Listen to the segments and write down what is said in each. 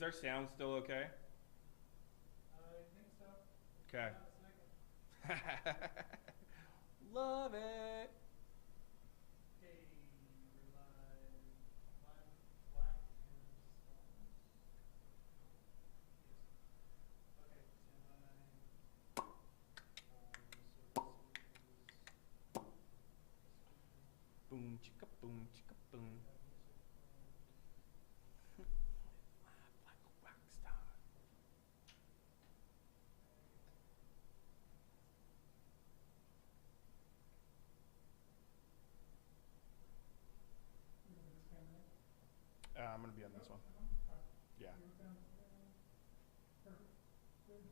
Is our sound still okay? I think so. Okay. Not a second. Love it. Okay, we're live. Live black and stones. Yes. Okay, stand by. So this is Boom, chicka boom, chicka boom. we have music Live like a rock star. you know this camera. I'm gonna be on this one. Yeah. You found perfect. Good.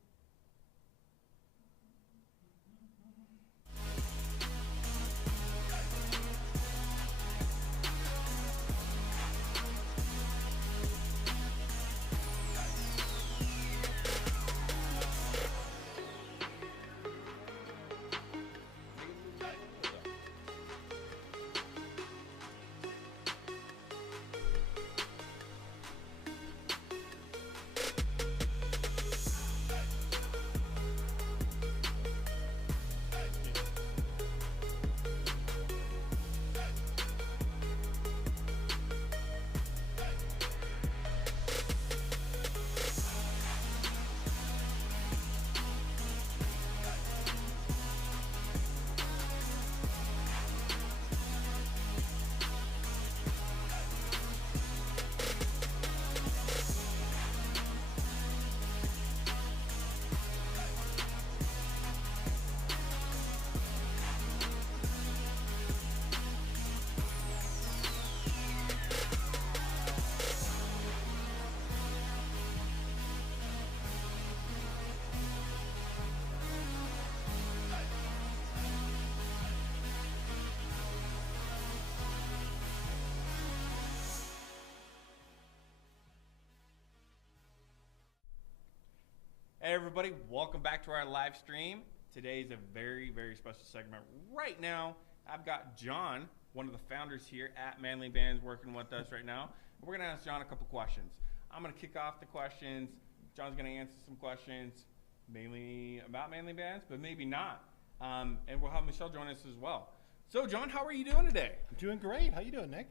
Hey everybody, welcome back to our live stream. Today is a very, very special segment. Right now, I've got John, one of the founders here at Manly Bands, working with us right now. We're gonna ask John a couple questions. I'm gonna kick off the questions. John's gonna answer some questions, mainly about Manly Bands, but maybe not. And we'll have Michelle join us as well. So John, how are you doing today? I'm doing great. How you doing, Nick?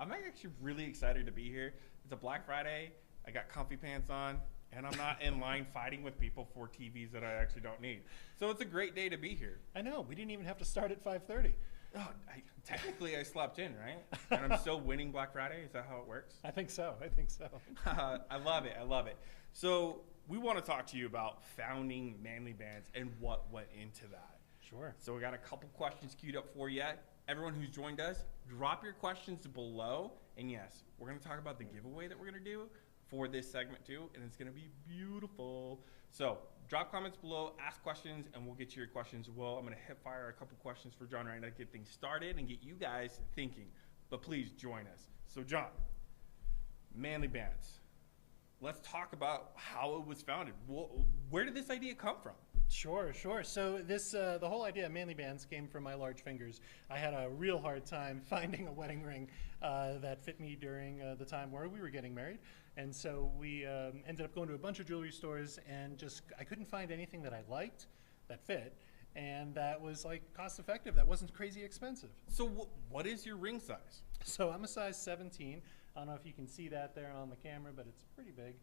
I'm actually really excited to be here. It's a Black Friday. I got comfy pants on, and I'm not in line fighting with people for TVs that I actually don't need. So it's a great day to be here. I know. We didn't even have to start at 5:30. Oh, technically, I slept in, right? And I'm still winning Black Friday. Is that how it works? I think so. I think so. I love it. I love it. So we want to talk to you about founding Manly Bands and what went into that. Sure. So we got a couple questions queued up for you. Everyone who's joined us, drop your questions below. And yes, we're going to talk about the giveaway that we're going to do for this segment too, and it's going to be beautiful. So drop comments below, ask questions, and we'll get to your questions as well. I'm going to hit fire a couple questions for John right now to get things started and get you guys thinking. But please join us. So John, Manly Bands. Let's talk about how it was founded. Where did this idea come from? Sure. So this, the whole idea of Manly Bands came from my large fingers. I had a real hard time finding a wedding ring that fit me during the time where we were getting married. And so we ended up going to a bunch of jewelry stores and I couldn't find anything that I liked that fit and that was like cost effective, that wasn't crazy expensive. So what is your ring size? So I'm a size 17. I don't know if you can see that there on the camera, but it's pretty big.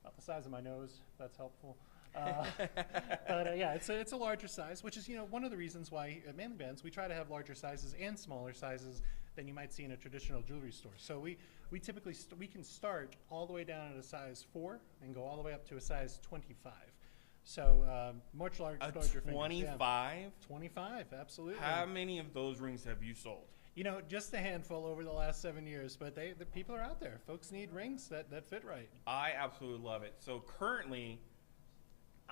About the size of my nose, if that's helpful. But yeah, it's a larger size, which is one of the reasons why at Manly Bands we try to have larger sizes and smaller sizes than you might see in a traditional jewelry store. So we typically we can start all the way down at a size 4 and go all the way up to a size 25. So much larger. 25? Yeah. 25, absolutely. How many of those rings have you sold? Just a handful over the last 7 years, but the people are out there. Folks need rings that fit right. I absolutely love it. So currently,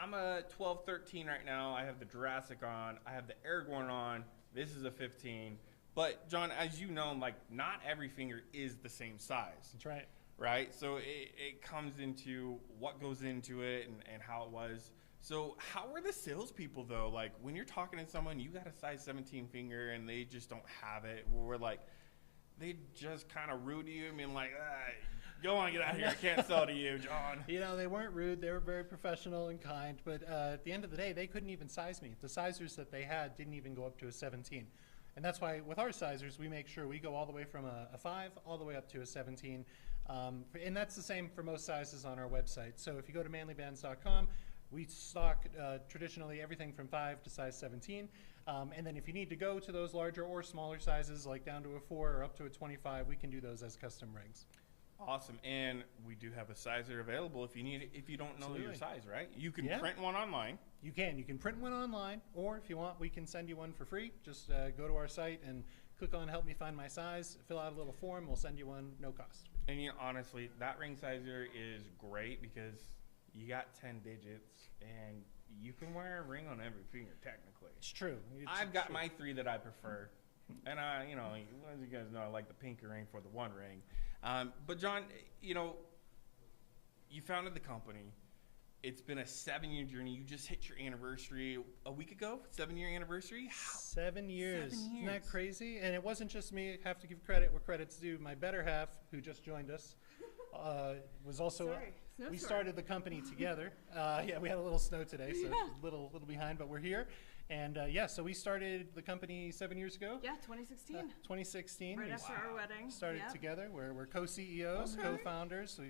I'm a 12, 13 right now. I have the Jurassic on. I have the Aragorn on. This is a 15. But John, as you know, like not every finger is the same size. That's right. Right? So it comes into what goes into it and how it was. So how were the salespeople though? Like when you're talking to someone, you got a size 17 finger and they just don't have it. We're like, they just kind of rude to you. I mean, like, Go on, get out of here. I can't sell to you, John. You know, they weren't rude. They were very professional and kind. But at the end of the day, they couldn't even size me. The sizers that they had didn't even go up to a 17. And that's why with our sizers, we make sure we go all the way from a 5 all the way up to a 17. And that's the same for most sizes on our website. So if you go to manlybands.com, we stock traditionally everything from 5 to size 17. And then if you need to go to those larger or smaller sizes, like down to a 4 or up to a 25, we can do those as custom rigs. Awesome. And we do have a sizer available if you need it, if you don't know your Absolutely. size, right? You can Yeah. print one online. You can print one online, or if you want, we can send you one for free. Just go to our site and click on Help Me Find My Size, fill out a little form, we'll send you one, no cost. And you know, honestly, that ring sizer is great because you got 10 digits and you can wear a ring on every finger technically. It's true. I've got my 3 that I prefer. And you know, as you guys know, I like the pinky ring for the one ring. But John, you know, you founded the company. It's been a 7-year journey. You just hit your anniversary a week ago, 7-year anniversary. 7 years. 7 Isn't that years. crazy? And it wasn't just me. I have to give credit where credit's due. My better half, who just joined us, was also. Sorry. We Snowstorm. started the company together. Yeah, we had a little snow today, so Yeah. it's a little behind, but we're here. And yeah, so we started the company 7 years ago. Yeah, 2016. 2016. Right we after our wedding. started Yep. together. We're co-CEOs, Okay. co-founders.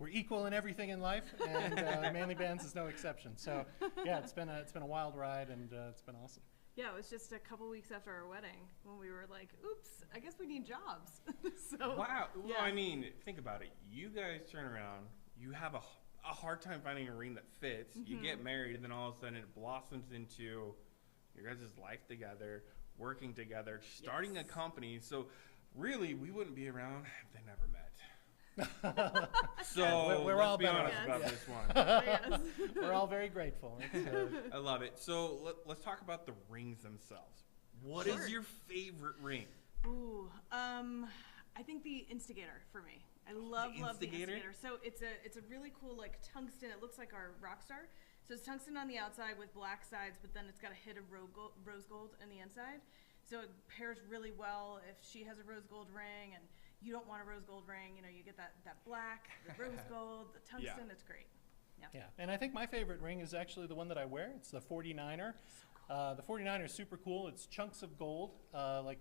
We're equal in everything in life, and Manly Bands is no exception. So yeah, it's been a wild ride, and it's been awesome. Yeah, it was just a couple weeks after our wedding when we were like, oops, I guess we need jobs. So Wow. Well, yeah. I mean, think about it. You guys turn around. You have a hard time finding a ring that fits. You get married, and then all of a sudden it blossoms into your guys' life together, working together, starting a Yes. company. So really, we wouldn't be around if they never met. So We're let's all be better honest off. about Yes. this one. Yes. We're all very grateful. I love it. So let's talk about the rings themselves. What is Sure. your favorite ring? Ooh, I think the Instigator for me. I love the Instigator? Instigator. So it's a really cool like tungsten. It looks like our Rockstar. So it's tungsten on the outside with black sides, but then it's got a hit of rose gold in the inside. So it pairs really well if she has a rose gold ring and you don't want a rose gold ring. You know, you get that black, the rose gold, the tungsten. It's great. Yeah, and I think my favorite ring is actually the one that I wear. It's the 49er. The 49er is super cool. It's chunks of gold,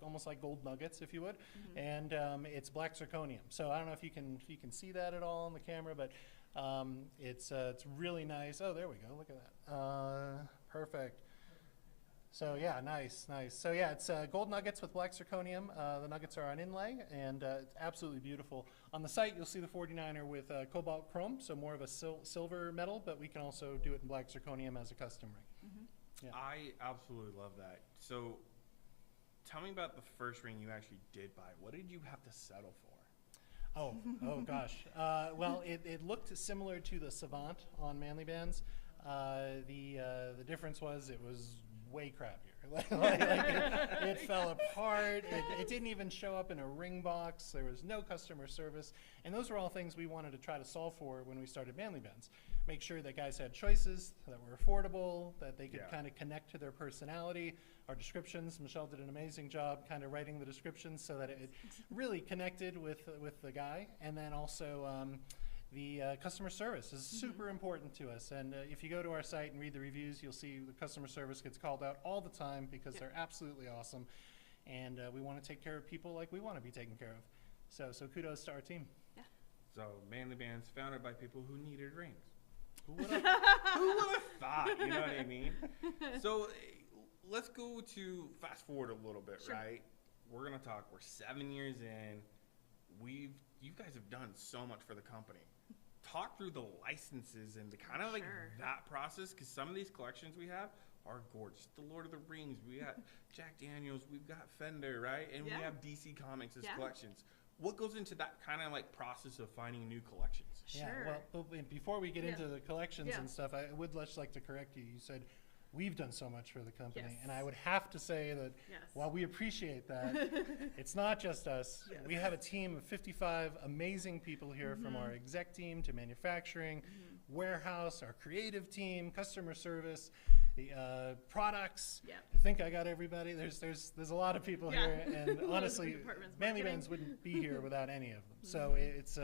almost like gold nuggets, if you would, and it's black zirconium. So I don't know if you can see that at all on the camera, but it's really nice. Oh, there we go. Look at that. Perfect. So yeah, nice. So yeah, it's gold nuggets with black zirconium. The nuggets are on inlay, and it's absolutely beautiful. On the site, you'll see the 49er with cobalt chrome, so more of a silver metal, but we can also do it in black zirconium as a custom ring. Yeah. I absolutely love that. So tell me about the first ring you actually did buy. What did you have to settle for? Oh gosh. Well, it looked similar to the Savant on Manly Bands. The difference was it was way crappier. It fell apart. It didn't even show up in a ring box. There was no customer service. And those were all things we wanted to try to solve for when we started Manly Bands. Make sure that guys had choices that were affordable, that they could kind of connect to their personality. Our descriptions, Michelle did an amazing job kind of writing the descriptions so that it really connected with the guy. And then also the customer service is super important to us. And if you go to our site and read the reviews, you'll see the customer service gets called out all the time because they're absolutely awesome. And we want to take care of people like we want to be taken care of. So kudos to our team. So Manly Bands founded by people who needed rings. Who would have thought? You know what I mean? So let's go to fast forward a little bit, Sure. right? We're gonna talk. We're 7 years in. You guys have done so much for the company. Talk through the licenses and the kind of like Sure. that process, because some of these collections we have are gorgeous. The Lord of the Rings, we got Jack Daniels, we've got Fender, right? And we Yeah. have DC Comics as Yeah. collections. What goes into that kind of like process of finding new collections? Sure. Yeah, well, before we get into the collections Yeah. and stuff, I would just like to correct you. You said we've done so much for the company, Yes. and I would have to say that Yes. while we appreciate that, it's not just us. Yes. We have a team of 55 amazing people here, from our exec team to manufacturing, warehouse, our creative team, customer service. the products. Yep. I think I got everybody. There's a lot of people Yeah. here, and A lot of honestly, departments. Manly Marketing. Bands wouldn't be here without any of them. So it's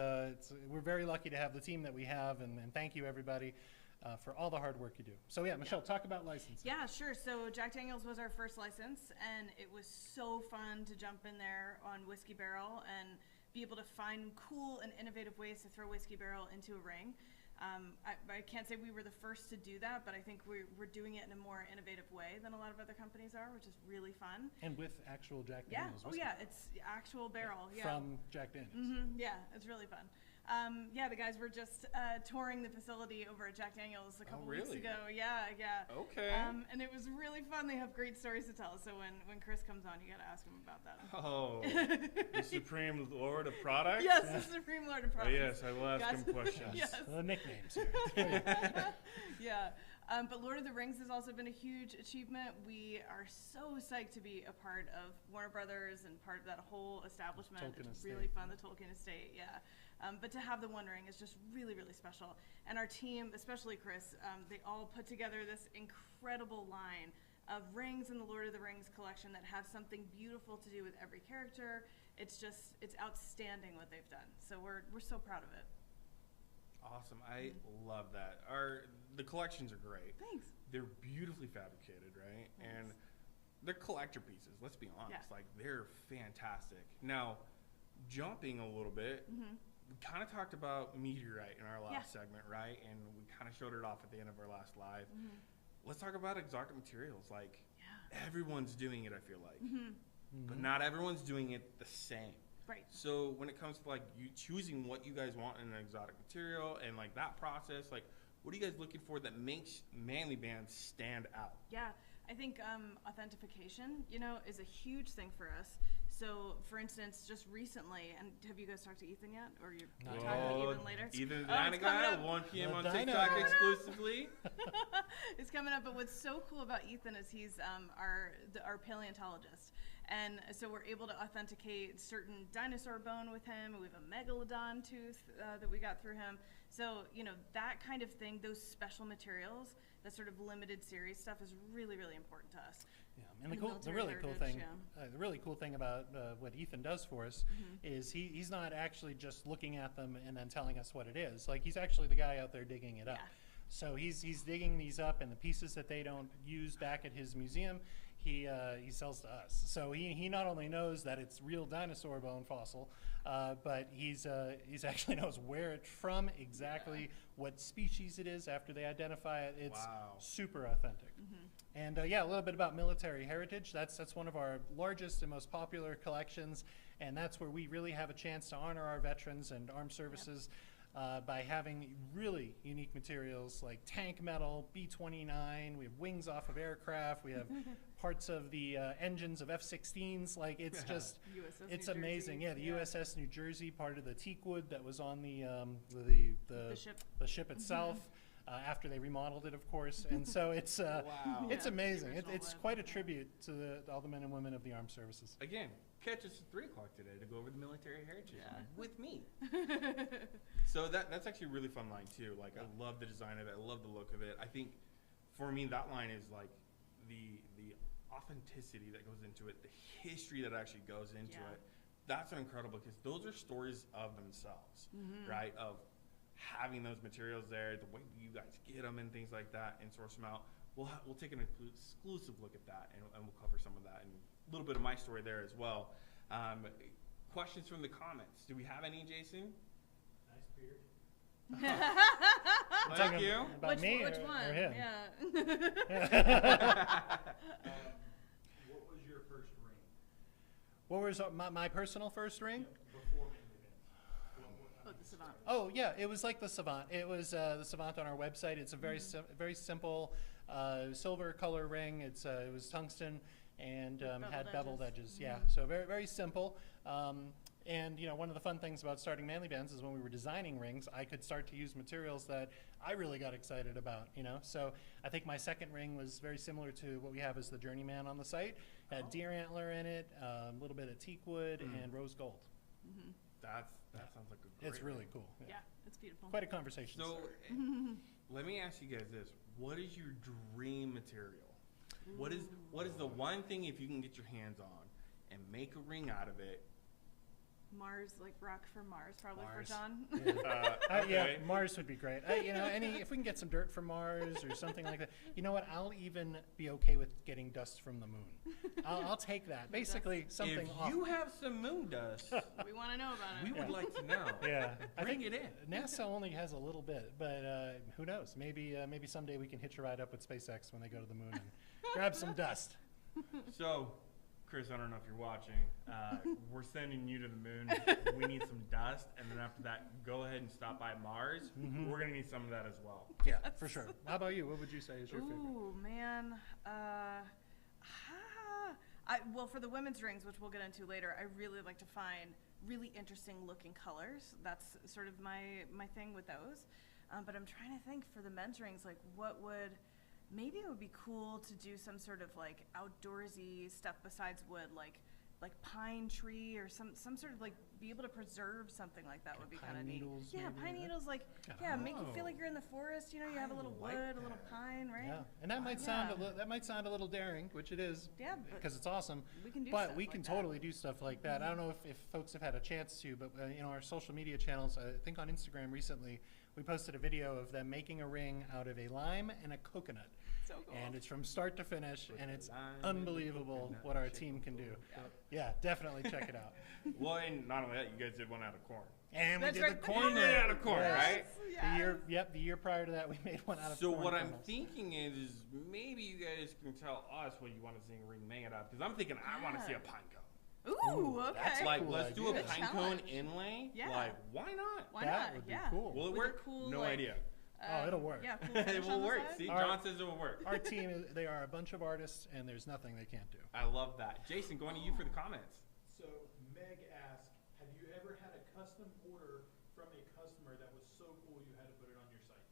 we're very lucky to have the team that we have, and thank you everybody for all the hard work you do. So yeah, Michelle, talk about licensing. Yeah, sure. So Jack Daniels was our first license, and it was so fun to jump in there on Whiskey Barrel and be able to find cool and innovative ways to throw Whiskey Barrel into a ring. I can't say we were the first to do that, but I think we're doing it in a more innovative way than a lot of other companies are, which is really fun. And with actual Jack Yeah. Daniels Oh whiskey. yeah, it's actual barrel. Yeah. From Jack Daniels. Yeah, it's really fun. Yeah, the guys were just touring the facility over at Jack Daniels a couple weeks really? ago. Yeah, yeah. Okay. And it was really fun. They have great stories to tell. So when Chris comes on, you got to ask him about that. Oh, the Supreme Lord of Products? Yes, the Supreme Lord of Oh, Products. yes, I will ask him questions. Yes. The nicknames here. Yeah. But Lord of the Rings has also been a huge achievement. We are so psyched to be a part of Warner Brothers and part of that whole establishment. Tolkien It's estate. really fun, the Tolkien estate, yeah. But to have the One Ring is just really, really special. And our team, especially Chris, they all put together this incredible line of rings in the Lord of the Rings collection that have something beautiful to do with every character. It's outstanding what they've done. So we're so proud of it. Awesome. I love that. The collections are great. Thanks. They're beautifully fabricated, right? Thanks. And they're collector pieces, let's be honest. Yeah. Like, they're fantastic. Now, jumping a little bit, we kind of talked about meteorite in our last segment, right? And we kind of showed it off at the end of our last live. Let's talk about exotic materials. Like, everyone's doing it, I feel like. But not everyone's doing it the same. Right. So when it comes to like you choosing what you guys want in an exotic material and like that process, like what are you guys looking for that makes Manly Bands stand out? Yeah, I think authentication, is a huge thing for us. So, for instance, just recently, and have you guys talked to Ethan yet, or you're Not talking to yet. Ethan later? Ethan the Oh, Dino it's coming Guy, up. 1 p.m. on The Dino TikTok Guy. exclusively. It's coming up, but what's so cool about Ethan is he's our paleontologist. And so we're able to authenticate certain dinosaur bone with him. We have a megalodon tooth that we got through him. So, that kind of thing, those special materials, that sort of limited series stuff is really, really important to us. Yeah, and the military really cool thing, heritage, the really cool thing about what Ethan does for us is he's not actually just looking at them and then telling us what it is. Like, he's actually the guy out there digging it up. Yeah. So he's digging these up, and the pieces that they don't use back at his museum, he sells to us. So he not only knows that it's real dinosaur bone fossil, but he's actually knows where it's from, exactly what species it is after they identify it. It's super authentic. And a little bit about military heritage. That's one of our largest and most popular collections, and that's where we really have a chance to honor our veterans and armed services by having really unique materials like tank metal, B-29. We have wings off of aircraft. We have parts of the engines of F-16s. Like, it's just, USS it's New amazing. Jersey. Yeah, the USS New Jersey, part of the teak wood that was on the ship. the ship itself. After they remodeled it, of course, and so it's Wow. it's Yeah, amazing. the original It's one. quite a tribute to all the men and women of the armed services. Again, catch us at 3 o'clock today to go over the military heritage line with me. Yeah. So that's actually a really fun line too. Like, I love the design of it. I love the look of it. I think for me that line is like the authenticity that goes into it, the history that actually goes into Yeah. it. That's incredible because those are stories of themselves, right? Of having those materials there, the way you guys get them and things like that, and source them out. We'll take an exclusive look at that, and we'll cover some of that and a little bit of my story there as well. Questions from the comments? Do we have any, Jason? Nice beard. Thank you. About me which or one? him? Yeah. What was your first ring? What was my personal first ring? Before Manly Bands. Oh, the Savant. Oh yeah, it was like the Savant. It was the Savant on our website. It's a very very simple silver color ring. It was tungsten and had beveled edges. Yeah, so very very simple. And one of the fun things about starting Manly Bands is when we were designing rings, I could start to use materials that I really got excited about. So I think my second ring was very similar to what we have as the Journeyman on the site. Had deer antler in it, a little bit of teak wood, and rose gold. That sounds like a great It's really ring. cool. Yeah, it's beautiful. Quite a conversation So starter. let me ask you guys this: what is your dream material? What is the one thing if you can get your hands on and make a ring out of it? Mars, like rock for Mars, probably Mars. for John. Yeah, Okay. Mars would be great. If we can get some dirt from Mars or something like that. You know what? I'll even be okay with getting dust from the moon. I'll take that. Basically, something. If you have some moon dust, We want to know about we it. would like to know. Yeah, I Bring think it in. NASA only has a little bit, but who knows? Maybe someday we can hitch a ride up with SpaceX when they go to the moon and grab some dust. So, Chris, I don't know if you're watching. We're sending you to the moon. We need some dust, and then after that, go ahead and stop by Mars. Mhm. We're gonna need some of that as well. Yeah, for sure. How about you? What would you say is your favorite? Ooh, man. Well, for the women's rings, which we'll get into later, I really like to find really interesting looking colors. That's sort of my thing with those. But I'm trying to think for the men's rings, like maybe it would be cool to do some sort of like outdoorsy stuff besides wood, like pine tree or some sort of like be able to preserve something like that would be kind of neat. needles, Yeah, maybe, pine yeah. needles, like make you feel like you're in the forest. You know, you have a little I wood, like a little that. pine, right? Yeah, and that might sound a little daring, which it is. Yeah, but because it's awesome. we can do But stuff we like can that. totally do stuff like that. I don't know if folks have had a chance to, but our social media channels, I think on Instagram recently, we posted a video of them making a ring out of a lime and a coconut. So cool. And it's from start to finish, and it's Lime and unbelievable coconut what our shape team of can do. coconut. Yeah, definitely check it out. Well, and not only that, you guys did one out of corn. And That's we did right, the corn You did ring. it out of corn, Yes. right? The year prior to that, we made one out of So corn what I'm kernels. thinking is maybe you guys can tell us what you want to see a ring made out of. Because I'm thinking I want to see a Yeah. pine cone. Ooh, okay. that's Like, cool let's do a idea. Good pine cone challenge. inlay. Yeah. Like, why not? Why that not? would be Yeah. cool. Will it With a work? cool, No like, idea. Oh, it'll work. Yeah, cool It finish will on the work. side. See, All John right. says it will work. Our team, they are a bunch of artists, and there's nothing they can't do. I love that. Jason, going to you for the comments. So Meg asked, have you ever had a custom order from a customer that was so cool you had to put it on your site?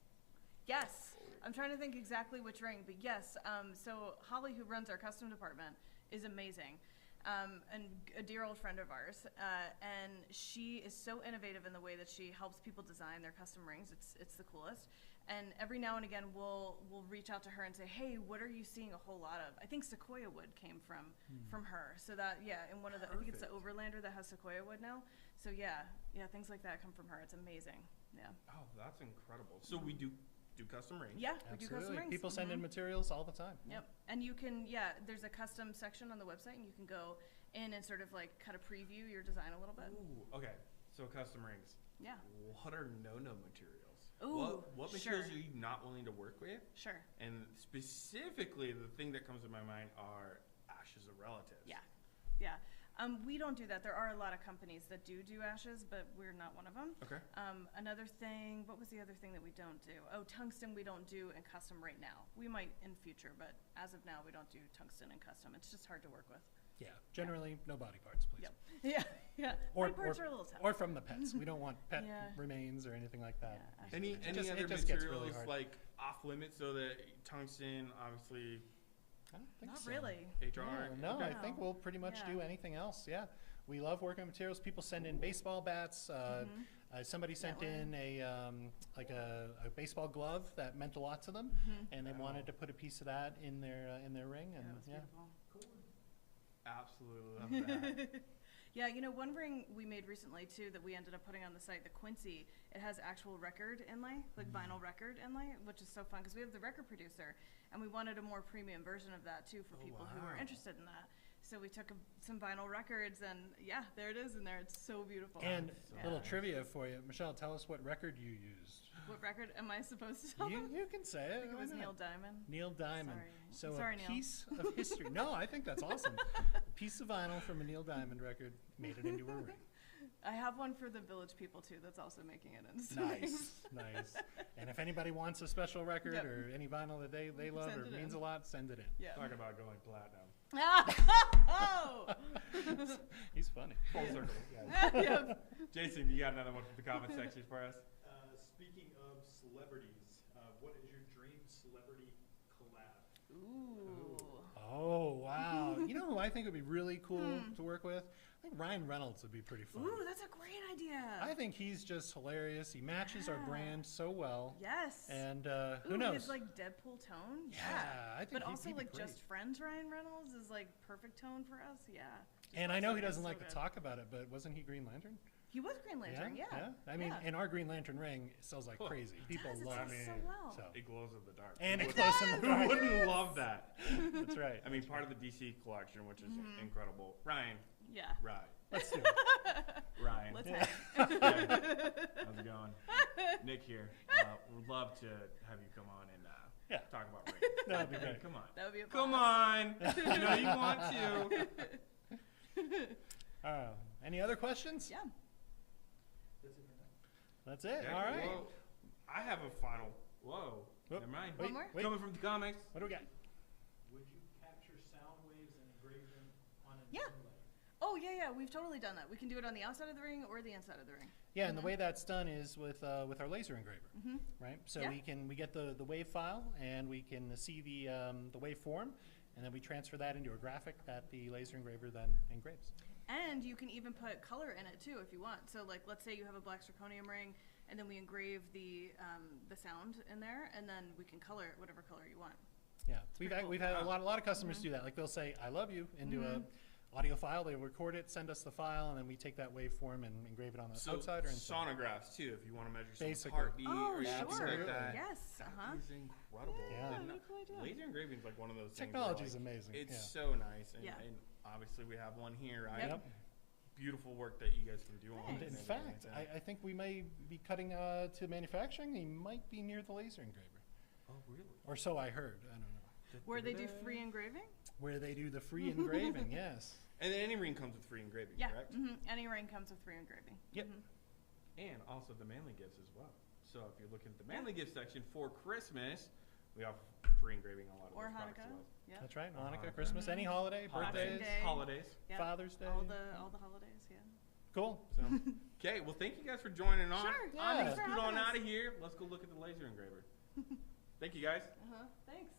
Yes. I'm trying to think exactly which ring, but yes. So Holly, who runs our custom department, is amazing. And a dear old friend of ours. And she is so innovative in the way that she helps people design their custom rings. It's the coolest. And every now and again, we'll reach out to her and say, "Hey, what are you seeing a whole lot of?" I think sequoia wood came from her. So that in one of the I think it's the Perfect. Overlander that has sequoia wood now. So yeah, things like that come from her. It's amazing. Yeah. Oh, that's incredible. So we do custom rings. Yeah, we do custom Absolutely. rings. People send in Mhm. materials all the time. Yep. And you can, there's a custom section on the website, and you can go in and sort of like kind of preview your design a little bit. Ooh, okay. So custom rings. Yeah. What are no-no materials? Ooh, what materials sure. are you not willing to work with? Sure. And specifically, the thing that comes to my mind are ashes of relatives. Yeah. Yeah. We don't do that. There are a lot of companies that do ashes, but we're not one of them. Okay. Another thing, what was the other thing that we don't do? Oh, tungsten we don't do in custom right now. We might in future, but as of now, we don't do tungsten in custom. It's just hard to work with. Yeah, generally no body parts, please. Yep. Yeah. Yeah. Or- Body parts are a little tough. Or from the pets. We don't want pet Yeah. remains or anything like that. Yeah, Any It any just- other it just gets really materials hard. like off limits so that tungsten, obviously, I don't think Not so. really. HR. No, Okay. I think we'll pretty much do Yeah. anything else. Yeah, we love working with materials. People send in baseball bats. Somebody sent in a baseball glove that meant a lot to them, and they wanted to put a piece of that in their ring. And Yeah, it was beautiful. Absolutely love that. Yeah, one ring we made recently too that we ended up putting on the site, the Quincy. It has actual record inlay, like vinyl record inlay, which is so fun because we have the record producer, and we wanted a more premium version of that too for people who were wow. interested in that. So we took some vinyl records, and there it is in there. It's so beautiful. And So a little nice. trivia for you, Michelle. Tell us what record you used. What record am I supposed to tell them? You can say I it. think it why was not? Neil Diamond. Neil Diamond. Sorry. So Sorry, a Neil. piece of history. No, I think that's awesome. A piece of vinyl from a Neil Diamond record made it into a ring. I have one for the Village People too. That's also making it into Nice, nice. And if anybody wants a special record Yep. or any vinyl that they love Send or it means in. a lot, send it in. Yeah. Talk about going platinum. Oh. He's funny. Full circle. Yep. Jason, you got another one from the comment section for us? Speaking of celebrities, what is your dream celebrity collab? Ooh. Oh, wow. You know who I think would be really cool to work with? I think Ryan Reynolds would be pretty fun. Ooh, that's a great idea. I think he's just hilarious. He matches our brand so well. Yes. And Ooh, who knows? his like Deadpool tone. Yeah, I think But also he'd be like great. Just Friends Ryan Reynolds is like perfect tone for us. Yeah. And I know he That's doesn't so like to good. talk about it, but wasn't he Green Lantern? He was Green Lantern. Yeah. I mean, Yeah. and our Green Lantern ring sells like crazy. People It love sells it. so well. So. It glows in the dark. And it Who glows in the Who dark. wouldn't love that? That's right. I mean, part of the DC collection, which is incredible. Ryan, Yeah. right. Let's do it. Ryan. Let's Yeah. hang. How's it going? Nick here. Would love to have you come on and Yeah. talk about rings. That'd be great. Come on. That would be a Come blast. on. You know you want to. Any other questions? Yeah. That's it. Okay, All right. well, I have a final. Whoa. Whoop. Never mind. Wait, One more? wait. Coming from the comics. What do we got? Would you capture sound waves and engrave them on an Yeah. inlay? Oh yeah. We've totally done that. We can do it on the outside of the ring or the inside of the ring. Yeah, and the way that's done is with our laser engraver, right? So Yeah. we get the wave file and we can see the waveform, and then we transfer that into a graphic that the laser engraver then engraves. And you can even put color in it too if you want. So like, let's say you have a black zirconium ring, and then we engrave the sound in there, and then we can color it whatever color you want. Yeah, pretty cool. we've had a lot of customers do that. Like they'll say "I love you" into a audio file. They record it, send us the file, and then we take that waveform and engrave it on the outside or inside. Sonographs too, if you want to measure someone's Basically. heartbeat Oh, or sure. something like that. Yes. That is incredible. Yeah. Didn't What a know- cool idea. Laser engraving is like one of those things. Technology where, is like, amazing. It's yeah. so nice, and, Yeah. and obviously we have one here, right? Yep. Beautiful work that you guys can do on And it. in and fact, everything like I think we may be cutting to manufacturing. He might be near the laser engraver, that. Oh, really? or so I heard. I don't know. Where they do free engraving? Where they do the free engraving, yes. And then any ring comes with free engraving, Yeah. correct? Any ring comes with free engraving. Yep. And also the manly gifts as well. So if you're looking at the manly gift section for Christmas, we offer free engraving on a lot of Or those products Hanukkah. as well. Yeah. That's right. Or Hanukkah, Hanukkah. Christmas, any holiday, Boxing birthdays, Day. Holidays. Yeah. Father's Day. All the holidays. Yeah. Cool. So, okay, well, thank you guys for joining on. Sure, yeah. I'm Thanks gonna for scoot on having us. out of here. Let's go look at the laser engraver. Thank you, guys. Thanks.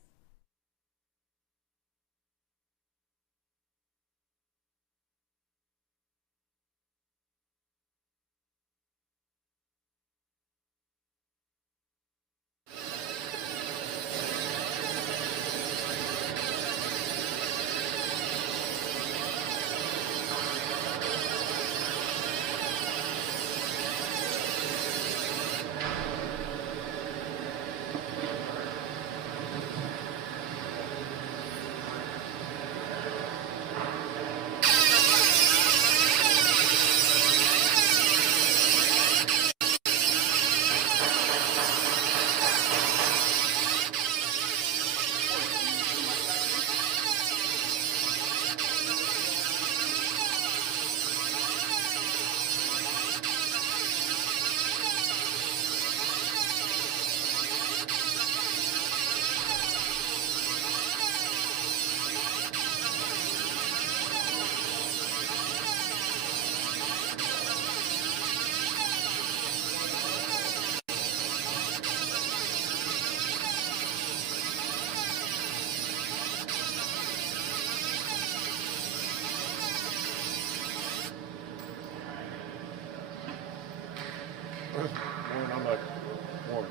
Warren,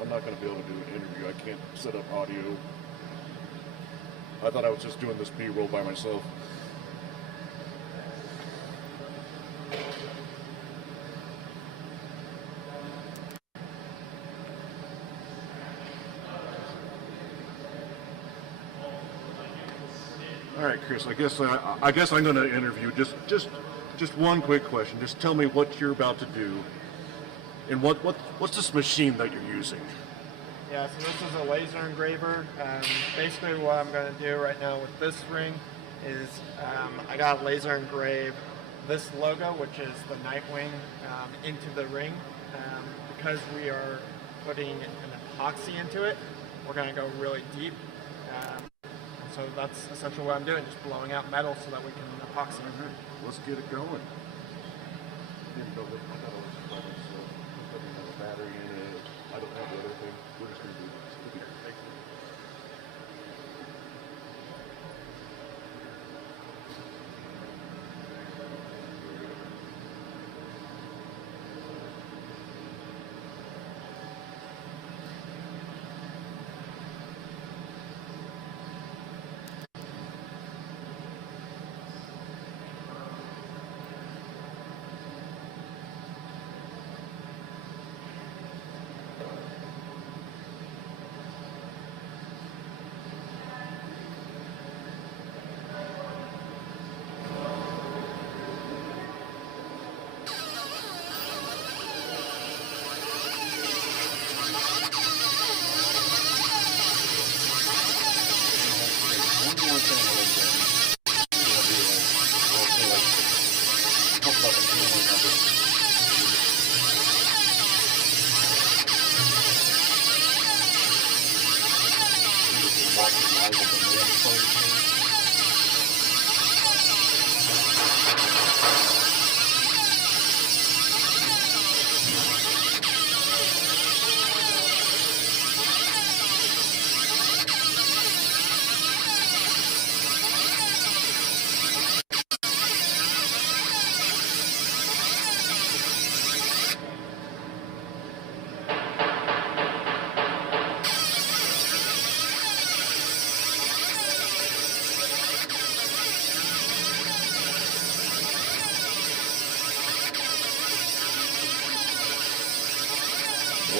I'm not going to be able to do an interview. I can't set up audio. I thought I was just doing this B-roll by myself. All right, Chris. I guess I'm going to interview. Just one quick question. Just tell me what you're about to do, and what's this machine that you're using? Yeah, so this is a laser engraver. Basically what I'm going to do right now with this ring is I got to laser engrave this logo, which is the Nightwing, into the ring. Because we are putting an epoxy into it, we're going to go really deep. So that's essentially what I'm doing, just blowing out metal so that we can epoxy it. Let's get it going. Didn't know what metal is from, so it doesn't have a battery in it. I don't have the other thing. We're just going to do this. Here, take it.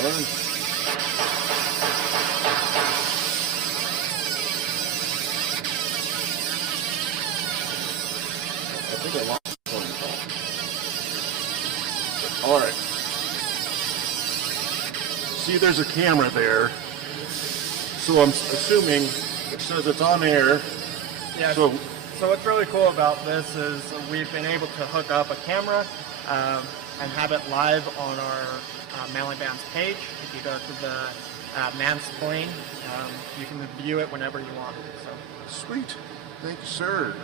One. I think I lost one. All right. See, there's a camera there. So I'm assuming it says it's on air. Yeah. So So what's really cool about this is we've been able to hook up a camera and have it live on our Manly Band's page. If you go to the Mansplain, you can view it whenever you want. So. sweet. Thank you, sir.